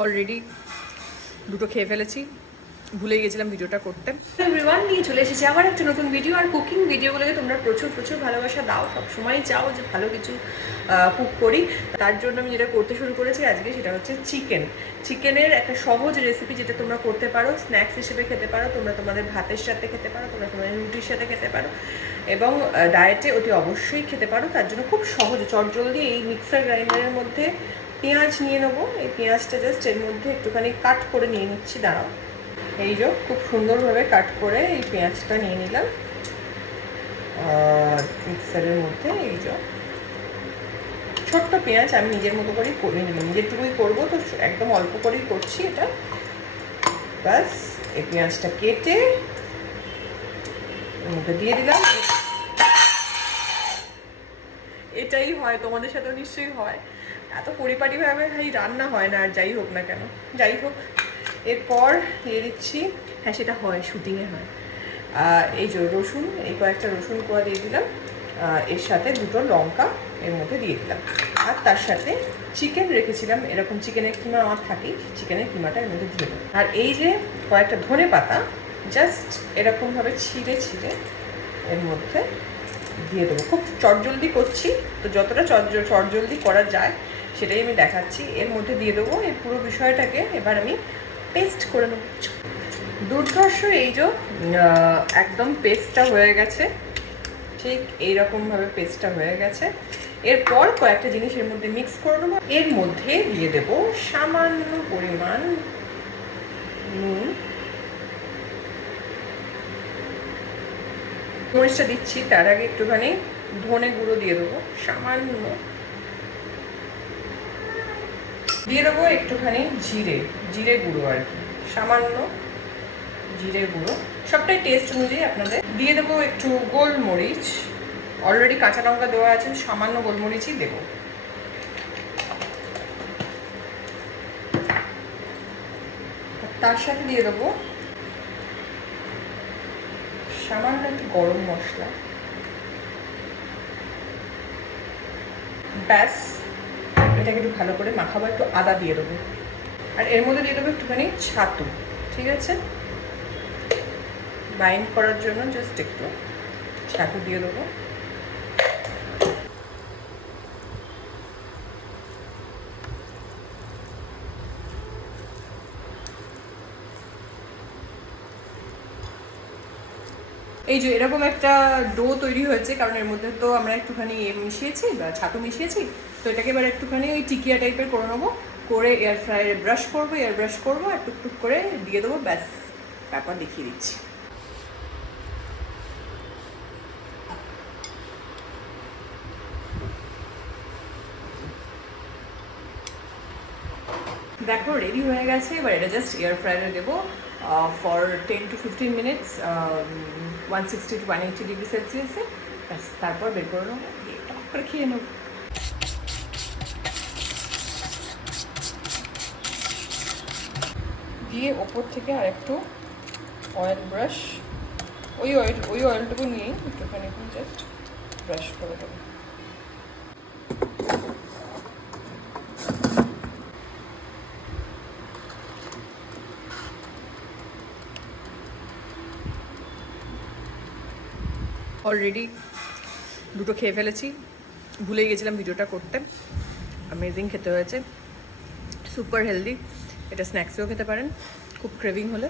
Already দুটো খেয়ে ফেলেছি, ভুলেই গেছিলাম ভিডিওটা করতে। এভরিওয়ান, নিয়ে চলে এসেছি আবার একটা নতুন ভিডিও। আর কুকিং ভিডিওগুলোকে তোমরা প্রচুর প্রচুর ভালোবাসা দাও, সবসময় চাও যে ভালো কিছু কুক করি। তার জন্য আমি যেটা করতে শুরু করেছি আজকে, সেটা হচ্ছে চিকেনের একটা সহজ রেসিপি, যেটা তোমরা করতে পারো, স্ন্যাক্স হিসেবে খেতে পারো, তোমরা তোমাদের ভাতের সাথে খেতে পারো, তোমরা তোমাদের রুটির সাথে খেতে পারো, এবং ডায়েটে অতি অবশ্যই খেতে পারো। তার জন্য খুব সহজ, চটজলদি এই মিক্সার গ্রাইন্ডারের মধ্যে পেঁয়াজ নিয়ে নেবো। এই পেঁয়াজটা জাস্ট এর মধ্যে একটুখানি কাট করে নিয়ে নিচ্ছি, দাঁড়াও। এই যে খুব সুন্দরভাবে কাট করে এই পেঁয়াজটা নিয়ে নিলাম মিক্সারের মধ্যে। এই যে ছোট্ট পেঁয়াজ আমি নিজের মতো করেই করে নিলাম, যেটুকুই করবো তো একদম অল্প করেই করছি এটা। ব্যাস এই পেঁয়াজটা কেটে এর মধ্যে দিয়ে দিলাম। এটাই হয়, তোমাদের সাথেও নিশ্চয়ই হয়, এত পরিপাটিভাবে খালি রান্না হয় না। আর যাই হোক না কেন, যাই হোক, এরপর দিয়ে দিচ্ছি, হ্যাঁ সেটা হয়, শুটিংয়ে হয়। এই যে রসুন, এই কয়েকটা রসুন কোয়া দিয়ে দিলাম, এর সাথে দুটো লঙ্কা এর মধ্যে দিয়ে দিলাম। আর তার সাথে চিকেন রেখেছিলাম, এরকম চিকেনের কিমা আমার থাকেই, চিকেনের কিমাটা এর মধ্যে দিয়ে দেবো। আর এই যে কয়েকটা ধনে পাতা জাস্ট এরকমভাবে ছিঁড়ে ছিঁড়ে এর মধ্যে দিয়ে দেবো। খুব চটজলদি করছি, তো যতটা চটজলদি করা যায় সেটাই আমি দেখাচ্ছি। এর মধ্যে দিয়ে দেবো এই পুরো বিষয়টাকে। এবার আমি পেস্ট করে নেব। দুর্ধর্ষ এই যে একদম পেস্টটা হয়ে গেছে, ঠিক এইরকমভাবে পেস্টটা হয়ে গেছে। এরপর কয়েকটা জিনিস এর মধ্যে মিক্স করে নেবো। এর মধ্যে দিয়ে দেবো সামান্য পরিমাণ নুন, মরিচটা দিচ্ছি, তার আগে একটুখানি ধনে গুঁড়ো দিয়ে দেবো সামান্য, দিয়ে দেবো একটুখানি জিরে গুঁড়ো আর কি, সামান্য জিরে গুঁড়ো, সবটাই টেস্ট অনুযায়ী আপনাদের। দিয়ে দেবো একটু গোলমরিচ, অলরেডি কাঁচা লঙ্কা দেওয়া আছে, সামান্য গোলমরিচই দেবো। তার সাথে দিয়ে দেবো সামান্য একটু গরম মশলা। ব্যাস, এটাকে একটু ভালো করে মাখাবো। একটু আদা দিয়ে দেবো, আর এর মধ্যে দিয়ে দেবো একটুখানি ছাতু, ঠিক আছে, বাইন্ড করার জন্য জাস্ট একটু ছাতু দিয়ে দেবো। এই যে এরকম একটা ডো তৈরি হয়েছে, কারণ এর মধ্যে তো আমরা একটুখানি মিশিয়েছি বা ছাতু মিশিয়েছি। তো এটাকে এবার একটুখানি ওই টিকিয়া টাইপের করে নেবো, করে এয়ার ফ্রায়ারে ব্রাশ করবো আর টুকটুক করে দিয়ে দেবো। ব্যাস, ব্যাপার দেখিয়ে দিচ্ছি। দেখো রেডি হয়ে গেছে। এবার এটা জাস্ট এয়ার ফ্রায়ারে দেবো for 10 to 15 minutes, 160 to 180 degree সেলসিয়াসে। ব্যাস, তারপর বের করে নেবো, দিয়ে টক করে খেয়ে নেবো। দিয়ে ওপর থেকে আর একটু অয়েল ব্রাশ, ওই অয়েলটুকু নিয়েই একটুখানি জাস্ট ব্রাশ করে দেবো। অলরেডি দুটো খেয়ে ফেলেছি, ভুলেই গেছিলাম ভিডিওটা করতে। অ্যামেজিং খেতে হয়েছে, সুপার হেলদি। এটা স্ন্যাক্সেও খেতে পারেন খুব ক্রেভিং হলে,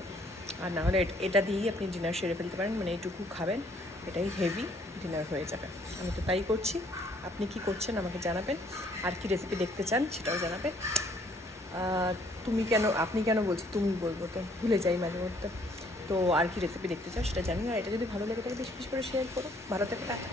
আর না হলে এটা দিয়েই আপনি ডিনার সেরে ফেলতে পারেন। মানে এইটুকু খাবেন, এটাই হেভি ডিনার হয়ে যাবে। আমি তো তাই করছি। আপনি কি করছেন আমাকে জানাবেন, আর কি রেসিপি দেখতে চান সেটাও জানাবেন। আপনি কেন বলছি, তুমি বলবো তো, ভুলে যাই মাঝে মধ্যে। তো আর কি রেসিপি দেখতে চাও সেটা জানি। আর এটা যদি ভালো লেগে থাকে বেশি বেশি করে শেয়ার করো। ভালো থেকে টাটা।